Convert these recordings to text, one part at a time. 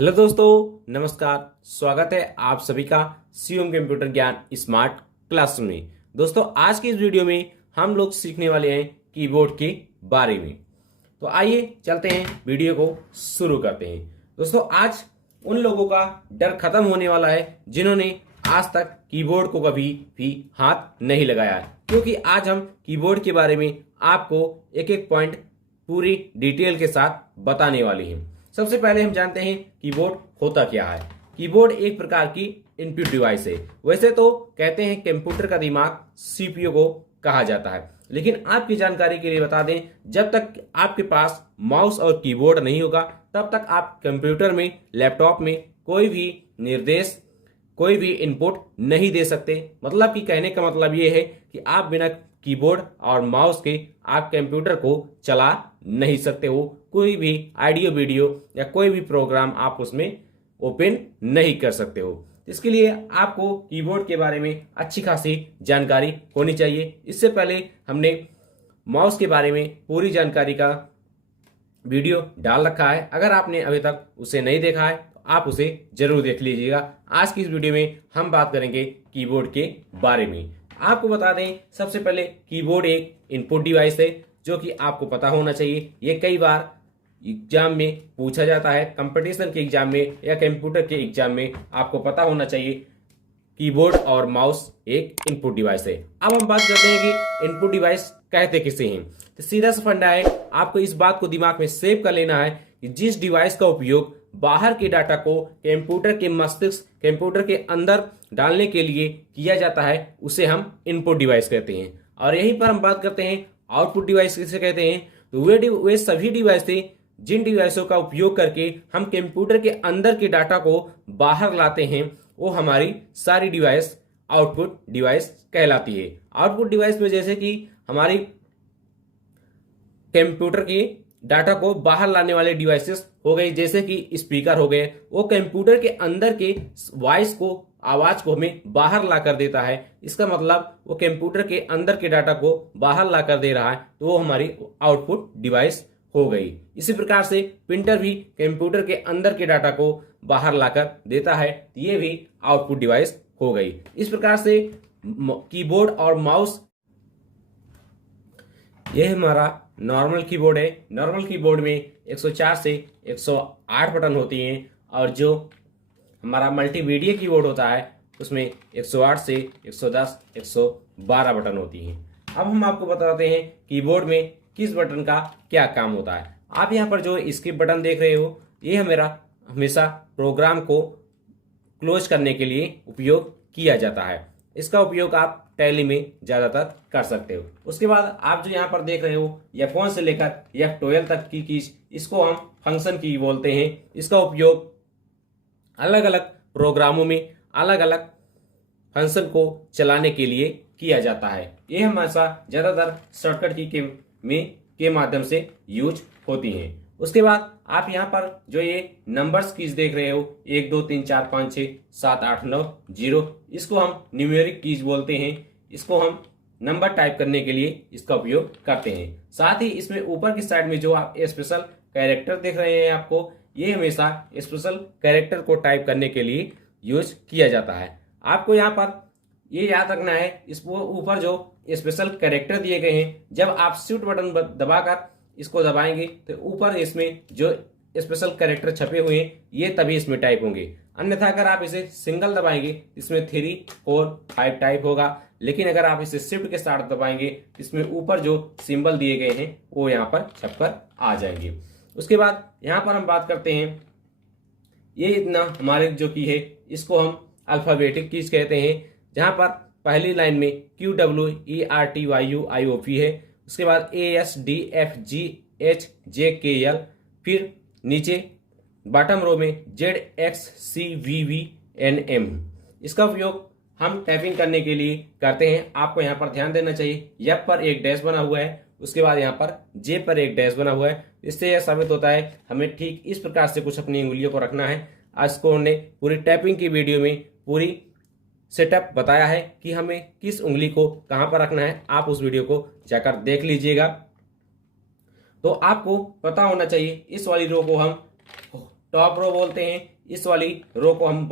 Hello दोस्तों, नमस्कार। स्वागत है आप सभी का सीओम कंप्यूटर ज्ञान स्मार्ट क्लासरूम में। दोस्तों, आज की इस वीडियो में हम लोग सीखने वाले हैं कीबोर्ड के बारे में। तो आइए चलते हैं, वीडियो को शुरू करते हैं। दोस्तों, आज उन लोगों का डर खत्म होने वाला है जिन्होंने आज तक कीबोर्ड को कभी भी हाथ नहीं लगाया है, क्योंकि आज हम कीबोर्ड के बारे में आपको एक एक पॉइंट पूरी डिटेल के साथ बताने वाले हैं। सबसे पहले हम जानते हैं कीबोर्ड होता क्या है। कीबोर्ड एक प्रकार की इनपुट डिवाइस है। वैसे तो कहते हैं कंप्यूटर का दिमाग सीपीयू को कहा जाता है, लेकिन आपकी जानकारी के लिए बता दें, जब तक आपके पास माउस और कीबोर्ड नहीं होगा तब तक आप कंप्यूटर में, लैपटॉप में कोई भी निर्देश, कोई भी इनपुट नहीं दे सकते। मतलब कि कहने का मतलब ये है कि आप बिना कीबोर्ड और माउस के आप कंप्यूटर को चला नहीं सकते हो। कोई भी ऑडियो वीडियो या कोई भी प्रोग्राम आप उसमें ओपन नहीं कर सकते हो। इसके लिए आपको कीबोर्ड के बारे में अच्छी खासी जानकारी होनी चाहिए। इससे पहले हमने माउस के बारे में पूरी जानकारी का वीडियो डाल रखा है। अगर आपने अभी तक उसे नहीं देखा है तो आप उसे जरूर देख लीजिएगा। आज की इस वीडियो में हम बात करेंगे कीबोर्ड के बारे में। आपको बता दें, सबसे पहले कीबोर्ड एक इनपुट डिवाइस है जो कि आपको पता होना चाहिए। ये कई बार एग्जाम में पूछा जाता है, कंपटीशन के एग्जाम में या कंप्यूटर के एग्जाम में आपको पता होना चाहिए। कीबोर्ड और माउस एक इनपुट डिवाइस है। अब हम बात करते हैं कि इनपुट डिवाइस कहते किसे हैं। तो सीधा सा फंडा है, आपको इस बात को दिमाग में सेव कर लेना है कि जिस डिवाइस का उपयोग बाहर के डाटा को कंप्यूटर के मस्तिष्क, कंप्यूटर के अंदर डालने के लिए किया जाता है, उसे हम इनपुट डिवाइस कहते हैं। और यहीं पर हम बात करते हैं आउटपुट डिवाइस किसे कहते हैं। तो वे सभी डिवाइस थे जिन डिवाइसों का उपयोग करके हम कंप्यूटर के अंदर के डाटा को बाहर लाते हैं, वो हमारी सारी डिवाइस आउटपुट डिवाइस कहलाती है। आउटपुट डिवाइस में जैसे कि हमारी कंप्यूटर के डाटा को बाहर लाने वाले डिवाइसेस हो गए, जैसे कि स्पीकर हो गए। वो कंप्यूटर के अंदर के वॉइस को, आवाज को हमें बाहर ला कर देता है। इसका मतलब वो कंप्यूटर के अंदर के डाटा को बाहर ला कर दे रहा है, तो वो हमारी आउटपुट डिवाइस हो गई। इसी प्रकार से प्रिंटर भी कंप्यूटर के अंदर के डाटा को बाहर लाकर देता है, ये भी आउटपुट डिवाइस हो गई। इस प्रकार से कीबोर्ड और माउस, यह हमारा नॉर्मल कीबोर्ड है। नॉर्मल कीबोर्ड में 104 से 108 बटन होती हैं, और जो हमारा मल्टीमीडिया कीबोर्ड होता है उसमें 108 से 110, 112 बटन होती हैं। अब हम आपको बताते हैं कीबोर्ड में किस बटन का क्या काम होता है। आप यहाँ पर जो स्किप बटन देख रहे हो, ये मेरा हमेशा प्रोग्राम को क्लोज करने के लिए उपयोग किया जाता है। इसका उपयोग आप टैली में ज्यादातर कर सकते हो। उसके बाद आप जो यहाँ पर देख रहे हो, F1 से लेकर F12 तक की कीज, इसको हम फंक्शन की बोलते हैं। इसका उपयोग अलग अलग प्रोग्रामों में अलग अलग फंक्शन को चलाने के लिए किया जाता है। ये हमेशा ज्यादातर शॉर्टकट की के माध्यम से यूज होती हैं। उसके बाद आप यहाँ पर जो ये नंबर्स कीज देख रहे हो, 1 2 3 4 5 6 7 8 9 0, इसको हम न्यूमेरिक कीज बोलते हैं। इसको हम नंबर टाइप करने के लिए इसका उपयोग करते हैं। साथ ही इसमें ऊपर की साइड में जो आप स्पेशल कैरेक्टर देख रहे हैं आपको, ये हमेशा स्पेशल कैरेक्टर को टाइप करने के लिए यूज किया जाता है। आपको यहाँ पर ये याद रखना है, इसको ऊपर जो स्पेशल कैरेक्टर दिए गए हैं, जब आप शिफ्ट बटन दबाकर इसको दबाएंगे तो ऊपर इसमें जो स्पेशल कैरेक्टर छपे हुए हैं ये तभी इसमें टाइप होंगे। अन्यथा अगर आप इसे सिंगल दबाएंगे इसमें 3 4 5 टाइप होगा, लेकिन अगर आप इसे शिफ्ट के साथ दबाएंगे इसमें ऊपर जो सिंबल दिए गए हैं वो यहाँ पर छपकर आ जाएंगे। उसके बाद यहाँ पर हम बात करते हैं, ये इतना हमारे जो की है इसको हम अल्फाबेटिक कीज कहते हैं, जहां पर पहली लाइन में QWERTYUIOP है। उसके बाद ASDFGHJKL, फिर नीचे बॉटम रो में ZXCVVNM। इसका उपयोग हम टाइपिंग करने के लिए करते हैं। आपको यहाँ पर ध्यान देना चाहिए, F पर एक डैश बना हुआ है, उसके बाद यहाँ पर J पर एक डैश बना हुआ है। इससे यह साबित होता है हमें ठीक इस प्रकार से कुछ अपनी उंगलियों को रखना है। आज को हमने पूरी टाइपिंग की वीडियो में पूरी सेटअप बताया है कि हमें किस उंगली को कहां पर रखना है। आप उस वीडियो को जाकर देख लीजिएगा। तो आपको पता होना चाहिए, इस वाली रो को हम टॉप रो बोलते हैं, इस वाली रो को हम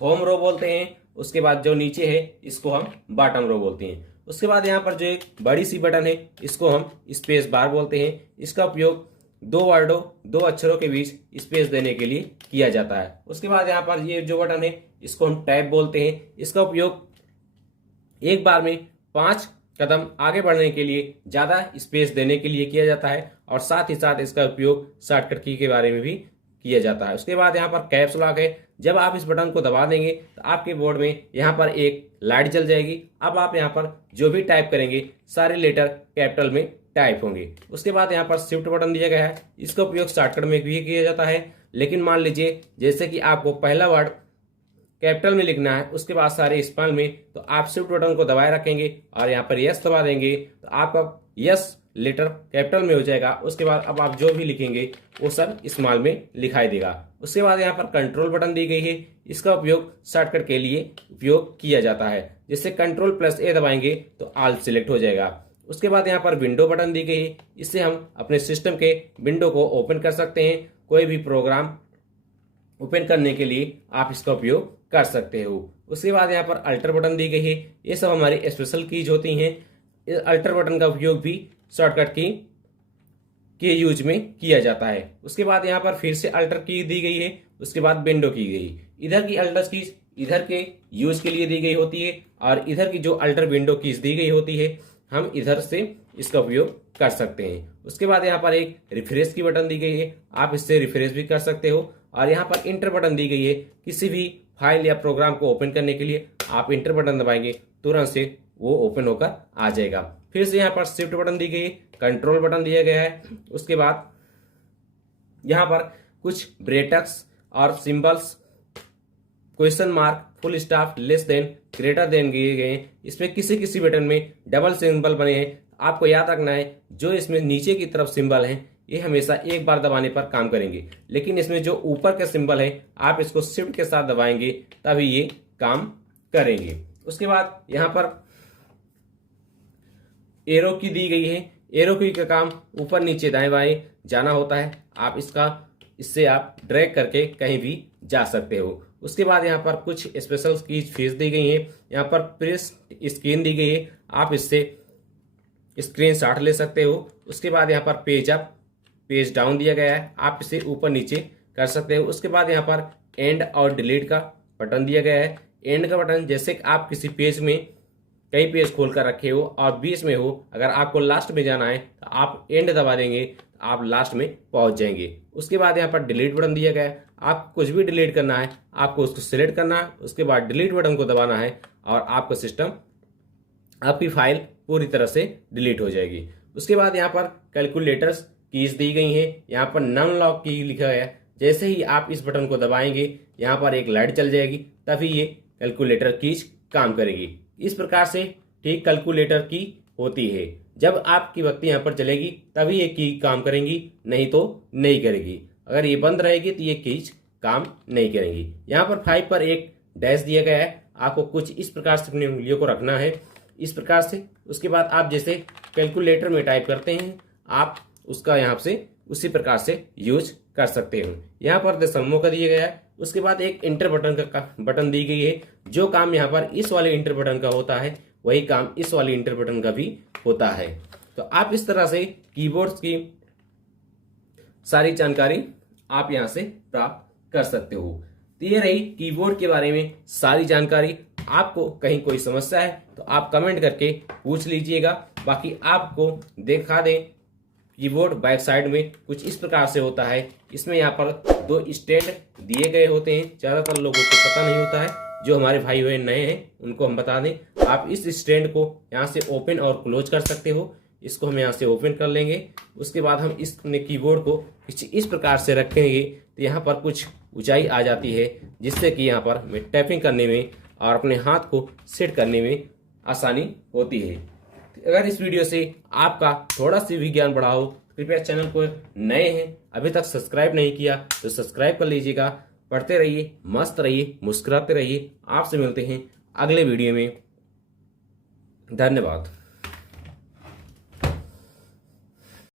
होम रो बोलते हैं, उसके बाद जो नीचे है इसको हम बॉटम रो बोलते हैं। उसके बाद यहाँ पर जो एक बड़ी सी बटन है इसको हम स्पेस बार बोलते हैं। इसका उपयोग दो वर्डों, दो अक्षरों के बीच स्पेस देने के लिए किया जाता है। उसके बाद यहाँ पर ये जो बटन है इसको हम टैब बोलते हैं। इसका उपयोग एक बार में 5 कदम आगे बढ़ने के लिए ज्यादा स्पेस देने के लिए किया जाता है और साथ ही साथ इसका उपयोग शॉर्टकट की के बारे में भी किया जाता है। उसके बाद यहाँ पर कैप्स लॉक है। जब आप इस बटन को दबा देंगे तो आपके बोर्ड में यहाँ पर एक लाइट जल जाएगी। अब आप यहाँ पर जो भी टाइप करेंगे सारे लेटर कैपिटल में टाइप होंगे। उसके बाद यहाँ पर शिफ्ट बटन दिया गया है। इसका उपयोग शॉर्टकट में भी किया जाता है, लेकिन मान लीजिए जैसे कि आपको पहला वर्ड कैपिटल में लिखना है, उसके बाद सारे स्मॉल में, तो आप शिफ्ट बटन को दबाए रखेंगे और यहाँ पर यस दबा देंगे तो आपका यस लेटर कैपिटल में हो जाएगा। उसके बाद अब आप जो भी लिखेंगे वो सब स्मॉल में लिखाई देगा। उसके बाद यहाँ पर कंट्रोल बटन दी गई है। इसका उपयोग शॉर्टकट के लिए उपयोग किया जाता है। जैसे कंट्रोल+A दबाएंगे तो ऑल सिलेक्ट हो जाएगा। उसके बाद यहाँ पर विंडो बटन दी गई है। इससे हम अपने सिस्टम के विंडो को ओपन कर सकते हैं। कोई भी प्रोग्राम ओपन करने के लिए आप इसका उपयोग कर सकते हो। उसके बाद यहाँ पर अल्टर बटन दी गई है। ये सब हमारी स्पेशल कीज होती हैं। इस अल्टर बटन का उपयोग भी शॉर्टकट की के यूज में किया जाता है। उसके बाद यहाँ पर फिर से अल्टर की दी गई है। उसके बाद विंडो की गई। इधर की अल्टर कीज इधर के यूज के लिए दी गई होती है और इधर की जो अल्टर विंडो कीज दी गई होती है हम इधर से इसका उपयोग कर सकते हैं। उसके बाद यहाँ पर एक रिफ्रेश की बटन दी गई है। आप इससे रिफ्रेश भी कर सकते हो। और यहाँ पर इंटर बटन दी गई है। किसी भी फाइल या प्रोग्राम को ओपन करने के लिए आप इंटर बटन दबाएंगे, तुरंत से वो ओपन होकर आ जाएगा। फिर से यहाँ पर शिफ्ट बटन दी गई है, कंट्रोल बटन दिया गया है। उसके बाद यहाँ पर कुछ ब्रैकेट्स और symbols, question mark, full stop, less than, greater than दिए गए हैं। इसमें किसी किसी बटन में डबल सिंबल बने हैं। आपको याद रखना है जो इसमें नीचे की तरफ सिंबल हैं ये हमेशा एक बार दबाने पर काम करेंगे, लेकिन इसमें जो ऊपर के सिंबल है आप इसको शिफ्ट के साथ दबाएंगे तभी ये काम करेंगे। उसके बाद यहाँ पर एरो की दी गई है। एरो की का काम ऊपर नीचे दाएं बाएं जाना होता है। आप इससे आप ड्रैग करके कहीं भी जा सकते हो। उसके बाद यहाँ पर कुछ स्पेशल कीज फीस दी गई है। यहाँ पर प्रेस स्क्रीन दी गई है। आप इससे स्क्रीनशॉट ले सकते हो। उसके बाद यहाँ पर पेज अप, पेज डाउन दिया गया है। आप इसे ऊपर नीचे कर सकते हो। उसके बाद यहाँ पर एंड और डिलीट का बटन दिया गया है। एंड का बटन जैसे कि आप किसी पेज में कई पेज खोल कर रखे हो और बीच में हो, अगर आपको लास्ट में जाना है तो आप एंड दबा देंगे तो आप लास्ट में पहुंच जाएंगे। उसके बाद यहाँ पर डिलीट बटन दिया गया है। आप कुछ भी डिलीट करना है आपको उसको सिलेक्ट करना है, उसके बाद डिलीट बटन को दबाना है और आपका सिस्टम, आपकी फाइल पूरी तरह से डिलीट हो जाएगी। उसके बाद यहाँ पर कैलकुलेटर्स कीज दी गई हैं। यहाँ पर नॉन लॉक की लिखा है। जैसे ही आप इस बटन को दबाएंगे यहाँ पर एक लाइट चल जाएगी, तभी ये कैलकुलेटर कीज काम करेगी। इस प्रकार से ठीक कैलकुलेटर की होती है। जब आपकी बत्ती यहाँ पर चलेगी तभी ये की काम करेंगी, नहीं तो नहीं करेगी। अगर ये बंद रहेगी तो ये कीज काम नहीं करेंगी। यहाँ पर 5 पर एक डैश दिया गया है। आपको कुछ इस प्रकार से अपनी उंगलियों को रखना है, इस प्रकार से। उसके बाद आप जैसे कैलकुलेटर में टाइप करते हैं आप उसका यहाँ से उसी प्रकार से यूज कर सकते हो। यहाँ पर दशमलव का दिया गया है। उसके बाद एक इंटर बटन का बटन दी गई है। जो काम यहाँ पर इस वाले इंटर बटन का होता है वही काम इस वाले इंटर बटन का भी होता है। तो आप इस तरह से कीबोर्ड्स की सारी जानकारी आप यहाँ से प्राप्त कर सकते हो। तो ये रही कीबोर्ड के बारे में सारी जानकारी। आपको कहीं कोई समस्या है तो आप कमेंट करके पूछ लीजिएगा। बाकी आपको दिखा दें कीबोर्ड बैक साइड में कुछ इस प्रकार से होता है। इसमें यहाँ पर 2 स्टैंड दिए गए होते हैं। ज़्यादातर लोगों को पता नहीं होता है। जो हमारे भाई बहन नए हैं उनको हम बता दें, आप इस स्टैंड को यहाँ से ओपन और क्लोज कर सकते हो। इसको हम यहाँ से ओपन कर लेंगे। उसके बाद हम इस कीबोर्ड को इस प्रकार से रखेंगे तो यहाँ पर कुछ ऊंचाई आ जाती है, जिससे कि यहाँ पर हमें टाइपिंग करने में और अपने हाथ को सेट करने में आसानी होती है। अगर इस वीडियो से आपका थोड़ा सा भी ज्ञान बढ़ा हो, कृपया चैनल को नए हैं अभी तक सब्सक्राइब नहीं किया तो सब्सक्राइब कर लीजिएगा। पढ़ते रहिए, मस्त रहिए, मुस्कुराते रहिए। आपसे मिलते हैं अगले वीडियो में। धन्यवाद।